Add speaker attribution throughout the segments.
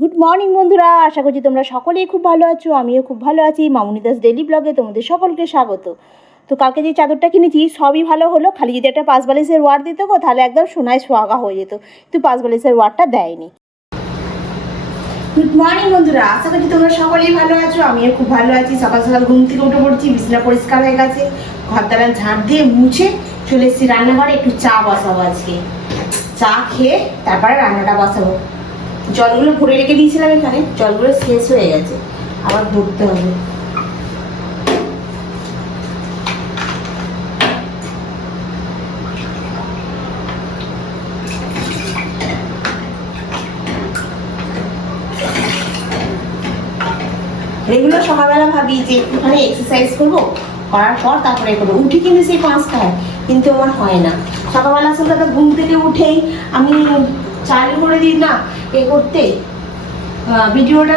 Speaker 1: Good morning বন্ধুরা। আশা করছি তোমরা সকলেই খুব ভালো আছো, আমিও খুব ভালো আছি। মামুনি দাস ডেলি ব্লগে তোমাদের সকলকে স্বাগত। তো কালকে যে চাদরটা কিনেছি, সবই ভালো হলো। খালি যদি একটা পাঁচ বালিশের ওয়ার দিত গো, তাহলে একদম সোনায় সোয়াগা হয়ে যেত। কিন্তু পাঁচ বালিশের ওয়ারটা দেয়নি। গুড মর্নিং বন্ধুরা। আশা করছি তোমরা সকলেই ভালো আছো, আমিও খুব ভালো আছি। সকাল সকাল ঘুম থেকে উঠে পড়ছি, বিছনা পরিষ্কার হয়ে গেছে। ঘর দ্বারা ঝাড় দিয়ে মুছে চলে এসেছি রান্নাঘরে, একটু চা বসাবো আজকে। চা খেয়ে তারপরে রান্নাটা বসাবো। জলগুলো ভরে রেখে দিয়েছিলাম এখানে, জলগুলো শেষ হয়ে গেছে। আবার ভরতে হবে। রেগুলার সকালবেলা ভাবি যে একটুখানি এক্সারসাইজ করব, করার পর তারপরে করব। উঠি কিন্তু সেই পাঁচটায়, কিন্তু আমার হয় না। সকালবেলা আসলে ঘুম থেকে উঠেই আমি চালু করে দিই না, এ করতে। ভিডিওটা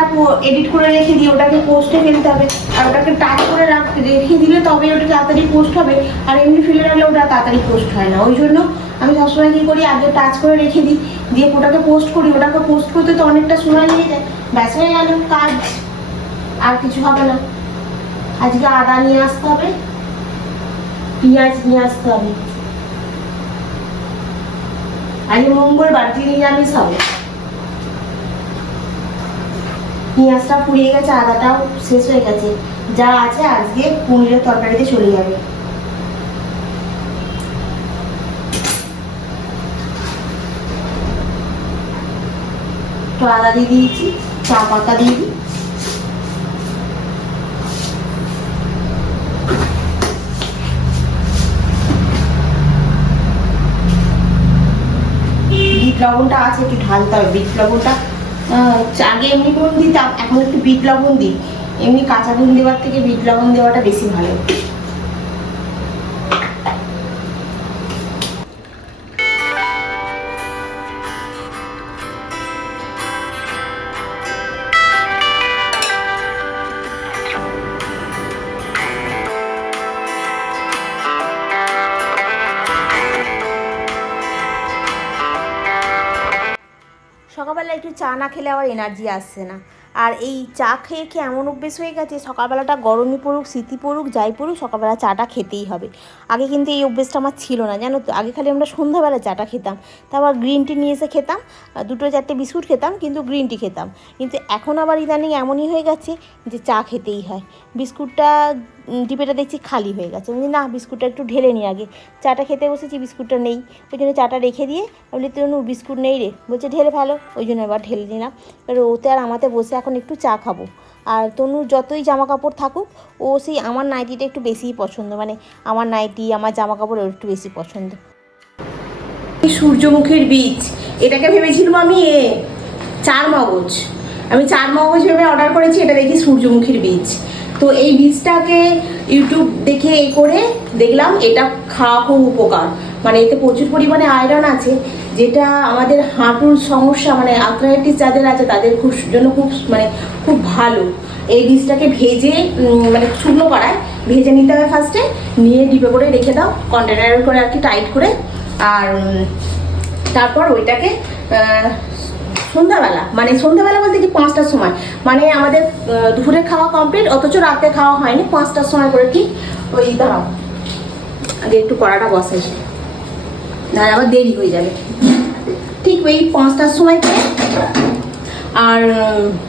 Speaker 1: এডিট করে রেখে দিই ওটাকে পোস্টে ফেলতে হবে। আর ওটাকে টাচ করে রাখতে রেখে দিলে তবে ওটা তাড়াতাড়ি পোস্ট হবে। আর এমনি ফেলে রাখলে ওটা তাড়াতাড়ি পোস্ট হয় না। ওই জন্য আমি সবসময় কী করি, আগে টাচ করে রেখে দিই। দিয়ে ওটাকে পোস্ট করি। ওটাকে পোস্ট করতে তো অনেকটা সময় লেগে যায়। ব্যাস, হয়ে গেল কাজ। আর কিছু হবে না। আজকে আদা নিয়ে আসতে হবে, পেঁয়াজ নিয়ে আসতে হবে। আজকে মঙ্গলবার নিরামিষ হবে পেঁয়াজটা পুড়িয়ে গেছে, আদাটাও শেষ হয়ে গেছে। যা আছে আজকে পনিরের তরকারিতে চলে যাবে। তো আদা দিয়ে দিয়েছি চা পাতা দিয়ে দিই বিট লবণটা আছে, একটু ঢালতে হবে বিট লবণটা। আগে এমনি নুন দিতাম, এখন একটু বিট লবণ দিই। এমনি কাঁচা নুন দেওয়ার থেকে বিট লবণ দেওয়াটা বেশি ভালো। চা না খেলে আবার এনার্জি আসছে না। আর এই চা খেয়ে খেয়ে এমন অভ্যেস হয়ে গেছে, সকালবেলাটা গরমই পড়ুক, শীতই পড়ুক, যাই পড়ুক, সকালবেলা চাটা খেতেই হবে। আগে কিন্তু এই অভ্যেসটা আমার ছিল না, জানো তো? আগে খালি আমরা সন্ধ্যাবেলা চাটা খেতাম, তারপর গ্রিন টি নিয়ে এসে খেতাম দুটো চারটে বিস্কুট খেতাম, কিন্তু গ্রিন টি খেতাম। কিন্তু এখন আবার ইদানিং এমনই হয়ে গেছে যে চা খেতেই হয়। বিস্কুটটা ডিপেটা দেখছি খালি হয়ে গেছে। আমি না, বিস্কুটটা একটু ঢেলে নিই আগে। চাটা খেতে বসেছি, বিস্কুটটা নেই। ওই জন্য চাটা রেখে দিয়ে বলি তনু, বিস্কুট নেই রে। বলছে, ঢেলে ফেলো। ওই জন্য এবার ঢেলে নিলাম। এবার ওতে আর আমাতে বসে এখন একটু চা খাব। আর তনুর যতই জামা কাপড় থাকুক, ও সেই আমার নাইটিটা একটু বেশিই পছন্দ। মানে আমার নাইটি, আমার জামা কাপড় ওর একটু বেশি পছন্দ। সূর্যমুখীর বীজ, এটাকে ভেবেছিলাম আমি, এ, চার মগজ। আমি চার মগজ ভেবে অর্ডার করেছি, এটা দেখি সূর্যমুখীর বীজ। তো এই বীজটাকে ইউটিউব দেখে এ করে দেখলাম, এটা খাওয়া খুব উপকার। মানে এতে প্রচুর পরিমাণে আয়রন আছে, যেটা আমাদের হাঁটুর সমস্যা মানে আর্থ্রাইটিস যাদের আছে, তাদের খুব জন্য খুব মানে খুব ভালো। এই বীজটাকে ভেজে মানে শুকনো করায় ভেজে নিতে হবে ফার্স্টে নিয়ে ডিপে করে রেখে দাও কন্টেনার করে আর কি টাইট করে। আর তারপর ওইটাকে সন্ধ্যাবেলা মানে সন্ধ্যাবেলা বলতে কি পাঁচটার সময়। মানে আমাদের দুপুরে খাওয়া কমপ্লিট অথচ রাতে খাওয়া হয়নি, পাঁচটার সময় করে ঠিক ওই দাঁড়াও। আগে একটু কড়াটা বসাই না, আবার দেরি হয়ে যাবে। ঠিক ওই পাঁচটার সময় আর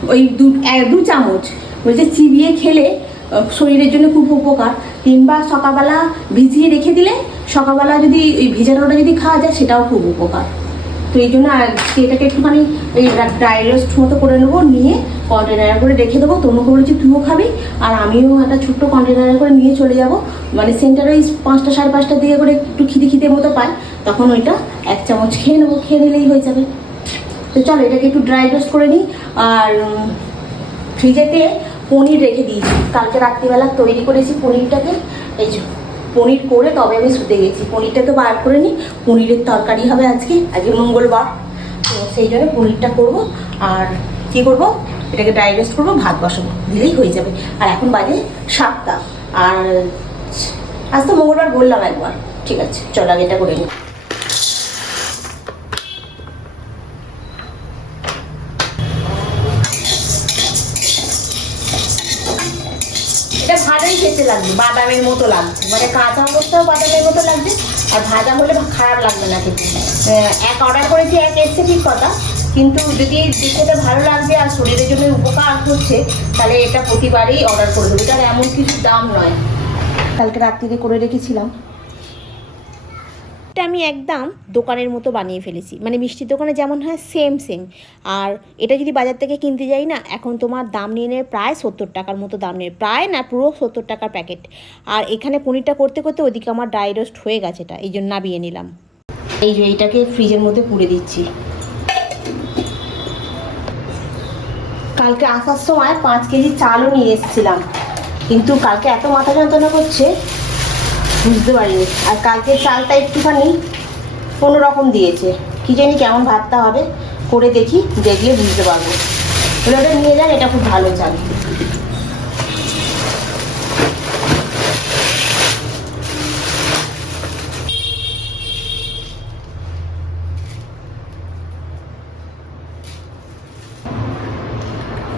Speaker 1: ওই দু, এক- দু চামচ, বলছে চিবিয়ে খেলে শরীরের জন্য খুব উপকার। কিংবা সকালবেলা ভিজিয়ে রেখে দিলে, সকালবেলা যদি ওই ভেজানোটা যদি খাওয়া যায়, সেটাও খুব উপকার। তো এই জন্য আজকে এটাকে একটুখানি ড্রাই রোস্ট মতো করে নেব, নিয়ে কন্টেনারে করে রেখে দেবো। তনুকে বলেছি, তুইও খাবি? আর আমিও একটা ছোট্ট কন্টেনারে করে নিয়ে চলে যাব। মানে সেন্টারে ওই পাঁচটা সাড়ে পাঁচটার দিকে করে একটু খিদে খিদে মতো পাই তখন ওইটা এক চামচ খেয়ে নেব, খেয়ে নিলেই হয়ে যাবে। তো চলো, এটাকে একটু ড্রাই রোস্ট করে নিই। আর ফ্রিজেতে পনির রেখে দিয়েছি। কালকে রাত্রিবেলা তৈরি করেছি পনিরটাকে। এই যে। পনির করে তবে আমি শুতে গেছি। পনিরটা তো বার করে নিই পনিরের তরকারি হবে আজকে আজকে মঙ্গলবার। তো সেই জন্য পনিরটা করব। আর কি করব? এটাকে ড্রাই রেস্ট করব, ভাত বসাবো, দিলেই হয়ে যাবে। আর এখন বাজে সাতটা। আর আজ তো মঙ্গলবার বললাম একবার। ঠিক আছে, চল আগে এটা করে নিই খেতে লাগবে বাদামের মতো লাগছে। মানে কাঁচা অবস্থাও বাদামের মতো লাগছে, আর ভাজা হলে খারাপ লাগবে না কিন্তু এক অর্ডার করেছি, এক এসছে ঠিক কথা, কিন্তু যদি দেখতে ভালো লাগবে আর শরীরের জন্য উপকার হচ্ছে, তাহলে এটা প্রতিবারই অর্ডার করে দেবো। কারণ এমন কিছু দাম নয়। কালকে রাত্রিতে করে রেখেছিলাম। আমি একদম দোকানের মতো বানিয়ে ফেলেছি। মানে মিষ্টির দোকানে যেমন হয় সেম সেম আর এটা যদি বাজার থেকে কিনতে যাই না, এখন তোমার দাম নিয়ে নেয় প্রায় সত্তর টাকার মতো দাম নেয় প্রায় না, পুরো সত্তর টাকার প্যাকেট আর এখানে পনিরটা করতে করতে ওদিকে আমার ড্রাই রোস্ট হয়ে গেছে এটা, এই জন্য নাবিয়ে নিলাম। এই যে এইটাকে ফ্রিজের মধ্যে পুড়ে দিচ্ছি। কালকে আসার সময় পাঁচ কেজি চালও নিয়ে এসেছিলাম। কিন্তু কালকে এত মাথা যন্ত্রণা করছে বুঝতে পারিনি। আর কালকে চালটা একটুখানি কোনো রকম দিয়েছে। কি জানি কেমন ভাতটা হবে, করে দেখি, দেখলে বুঝতে পারব। ওটা নিয়ে যান এটা খুব ভালো চাল।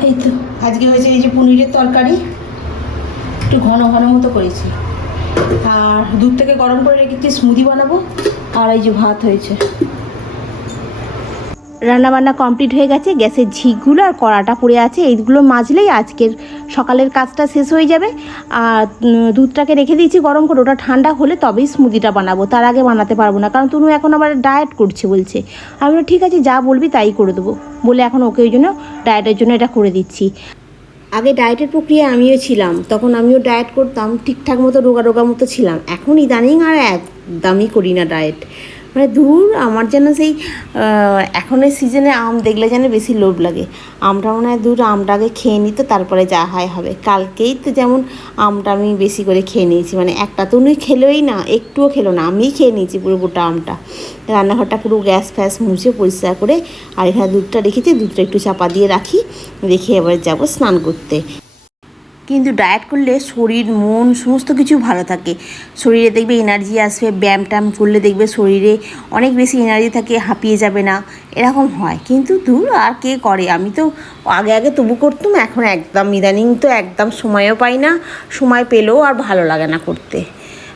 Speaker 1: এই তো, আজকে হয়েছে এই যে পনিরের তরকারি। একটু ঘন ঘন মতো করেছি। আর দুধ থেকে গরম করে রেখেছি স্মুদি বানাবো। আর এই যে ভাত হয়েছে। রান্নাবান্না কমপ্লিট হয়ে গেছে, গ্যাসের ঝিকগুলো আর কড়াটা পড়ে আছে, এইগুলো মাজলেই আজকের সকালের কাজটা শেষ হয়ে যাবে। আর দুধটাকে রেখে দিয়েছি গরম করে, ওটা ঠান্ডা হলে তবেই স্মুদিটা বানাবো, তার আগে বানাতে পারব না, কারণ তুমি এখন আবার ডায়েট করছে বলছে। আমি ঠিক আছে, যা বলবি তাই করে দেবো। বলে এখন ওকে ওই জন্য ডায়েটের জন্য এটা করে দিচ্ছি। আগে ডায়েটের প্রক্রিয়া আমিও ছিলাম, তখন আমিও ডায়েট করতাম, ঠিকঠাক মতো রোগা রোগা মতো ছিলাম। এখন ইদানিং আর একদমই করি না ডায়েট। মানে দূর আমার যেন সেই এখন এখনের সিজনে আম দেখলে যেন বেশি লোভ লাগে। আমটা মনে হয় দূর আমটা আগে খেয়ে নিত তারপরে যা হয় হবে। কালকেই তো যেমন আমটা আমি বেশি করে খেয়ে নিয়েছি। মানে একটা তো উনি খেলোই না, একটুও খেলো না, আমিই খেয়ে নিয়েছি পুরো গোটা আমটা। রান্নাঘরটা পুরো গ্যাস ফ্যাস মুছে পরিষ্কার করে, আর এখানে দুধটা রেখেছি, দুধটা একটু চাপা দিয়ে রাখি, রেখে এবার যাব স্নান করতে। কিন্তু ডায়েট করলে শরীর, মন সমস্ত কিছু ভালো থাকে। শরীরে দেখবে এনার্জি আসবে, ব্যায়াম ট্যাম করলে দেখবে শরীরে অনেক বেশি এনার্জি থাকে, হাঁপিয়ে যাবে না, এরকম হয়। কিন্তু দূর আর কে করে? আমি তো আগে আগে তবু করতাম, এখন একদম ইদানিং তো একদম সময়ও পাই না, সময় পেলেও আর ভালো লাগে না করতে।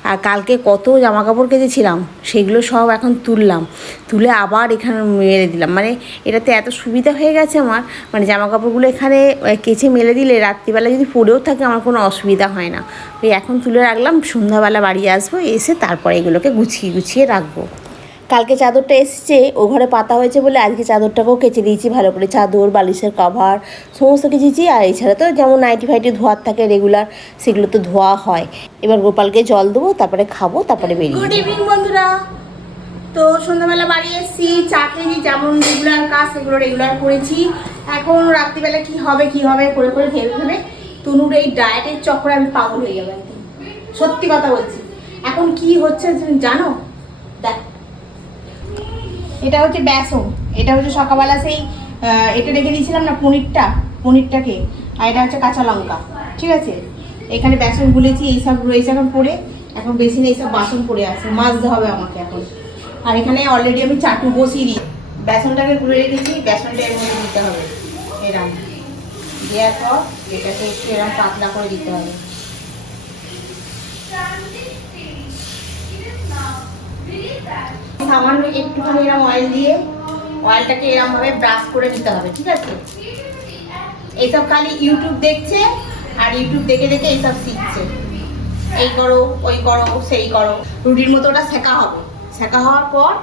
Speaker 1: আর কালকে কত জামা কাপড় কেচেছিলাম, সেগুলো সব এখন তুললাম। তুলে আবার এখানে মেলে দিলাম। মানে এটাতে এত সুবিধা হয়ে গেছে আমার মানে জামা কাপড়গুলো এখানে কেচে মেলে দিলে রাত্রিবেলা যদি পরেও থাকে আমার কোনো অসুবিধা হয় না। ওই এখন তুলে রাখলাম, সন্ধ্যাবেলা বাড়ি আসব, এসে তারপরে এগুলোকে গুছিয়ে গুছিয়ে রাখব। কালকে চাদরটা এসছে ও ঘরে পাতা হয়েছে বলে আজকে চাদরটাকেও কেচে দিয়েছি ভালো করে। চাদর বালিশের কভার সমস্ত কিছুছি আর এছাড়া তো যেমন নাইটি ফাইটি ধোয়ার থাকে রেগুলার সেগুলো তো ধোয়া হয়। এবার গোপালকে জল দেবো তারপরে খাব তারপরে বেরিয়ে গুড ইভিনিং বন্ধুরা। তো সন্ধ্যাবেলা বাড়ি এসেছি চা খেয়েছি যেমন রেগুলার কাজ সেগুলো রেগুলার করেছি। এখন রাত্রিবেলা কি হবে কি হবে করে করে ভেবে ভেবে তনুর এই ডায়েটের চক্করে আমি পাগল হয়ে যাব সত্যি কথা বলছি। এখন কি হচ্ছে জানো? দেখ এটা হচ্ছে বেসন। এটা হচ্ছে সকালবেলা সেই এটা রেখে দিয়েছিলাম না পনিরটা, পনিরটাকে, আর এটা হচ্ছে কাঁচা লঙ্কা, ঠিক আছে? এখানে বেসন গুলেছি এইসব রয়েছে এখন পরে, এখন বেশি নেই সব বাসন পড়ে আছে, মাজতে হবে আমাকে এখন। আর এখানে অলরেডি আমি চাটু বসিয়ে দিই বেসনটাকে গুলে রেখেছি, বেসনটা এর মধ্যে দিতে হবে, এরম। দেওয়ার পর এটাকে একটু এরম পাতলা করে দিতে হবে। সামান্য একটুখানি এরম অয়েল দিয়ে অয়েলটাকে ব্রাশ করে দিতে হবে, ঠিক আছে? খালি ইউটিউব দেখছে আর ইউটিউব দেখে দেখে শিখছে। এই করো, ওই করো, সেই করো। রুটির মতো ওটা শেখা হবে। শেখা হওয়ার পর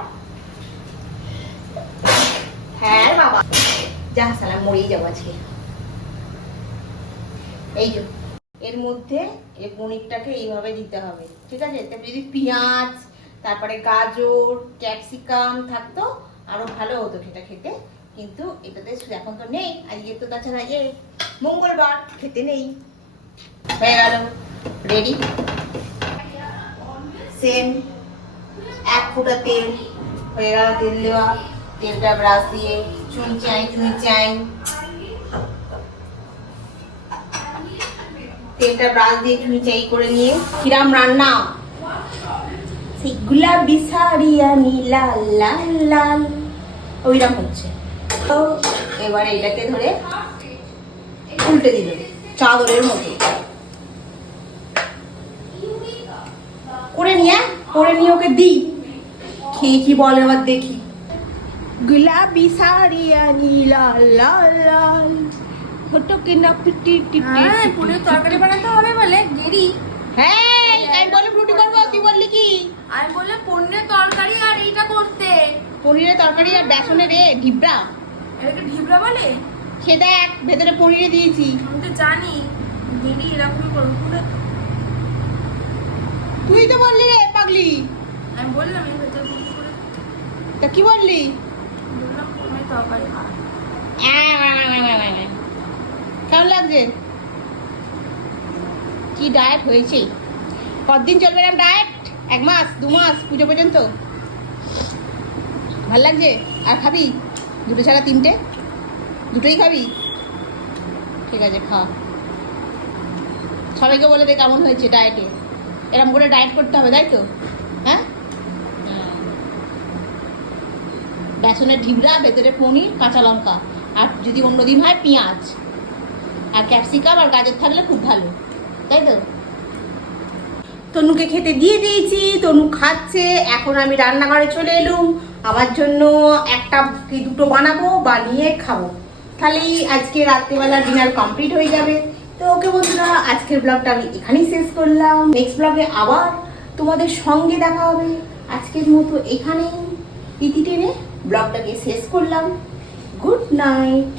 Speaker 1: হ্যাঁ বাবা। যা সালাম মরেই যাব আজকে। এই এর মধ্যে এই পনিরটাকে এইভাবে দিতে হবে, ঠিক আছে? যদি পেঁয়াজ তারপরে গাজর ক্যাপসিকাম থাকতো, আরও ভালো হতো সেটা খেতে। কিন্তু এটাতে এখন তো নেই আজকে তো তাছাড়া ইয়ে মঙ্গলবার খেতে নেই। হয়ে গেল রেডি সেম এক ফোঁটা তেল, হয়ে গেল তেল দেওয়া। তেলটা ব্রাশ দিয়ে, চুন চাই চুন চাই। তেলটা ব্রাশ দিয়ে চুই চাই করে নিয়ে, কিরাম রান্না? সেই গুলাবি শাড়ি আমি লাল লাল লাল ওইরকম হচ্ছে। তো এবার ধরে উল্টে দিল চাদরের মতো। করে নিয়ে করে নিয়ে ওকে দিই। খেয়ে কি বলে আবার দেখি। গুলাবি শাড়ি আনি লাল লাল লাল হটকে না পিটি টিটি
Speaker 2: হ্যাঁ, পুরো তরকারি বানাতে হবে বলে দেরি।
Speaker 1: হ্যাঁ আমি বলে রুটি করব তুই বললি কি?
Speaker 2: আমি বললে পনিরের তরকারি আর এইটা করতে।
Speaker 1: পনিরের তরকারি আর বেসনের রে ঢিবড়া।
Speaker 2: এটাকে ঢিবরা বলে?
Speaker 1: খেয়ে দেখ ভেতরে পনিরে দিয়েছি।
Speaker 2: আমি তো জানি দেরি এরকমই করব পুরো
Speaker 1: তুই তো বললি রে পাগলি।
Speaker 2: আমি বললাম এই ভেতর
Speaker 1: তা কি বললি?
Speaker 2: বললাম পনিরের তরকারি। আর
Speaker 1: কেমন লাগছে? কি ডায়েট হয়েছে কতদিন চলবে না ডায়েট এক মাস, দু মাস, পুজো পর্যন্ত? ভালো লাগছে? আর খাবি? দুটো ছাড়া তিনটে? দুটোই খাবি? ঠিক আছে, খা। সবাইকে বলে দে কেমন হয়েছে ডায়েটে এরকম করে ডায়েট করতে হবে, তাই তো? হ্যাঁ? হ্যাঁ। বেসনের ঢিবড়া, ভেতরে পনির, কাঁচা লঙ্কা। আর যদি অন্য দিন হয় পেঁয়াজ। আর ক্যাপসিকাম আর গাজর থাকলে খুব ভালো। তাই তো? তনুকে খেতে দিয়ে দিয়েছি, তনু খাচ্ছে, এখন আমি রান্নাঘরে চলে এলুম, আমার জন্য একটা কি দুটো বানাবো, বানিয়ে খাব। তাহলেই আজকে রাত্রেবেলা ডিনার কমপ্লিট হয়ে যাবে। তো ওকে বন্ধুরা, আজকের ব্লগটা আমি এখানেই শেষ করলাম। নেক্সট ব্লগে আবার তোমাদের সঙ্গে দেখা হবে। আজকের মতো এখানেই। ইতি টেনে ব্লগটাকে শেষ করলাম। Good night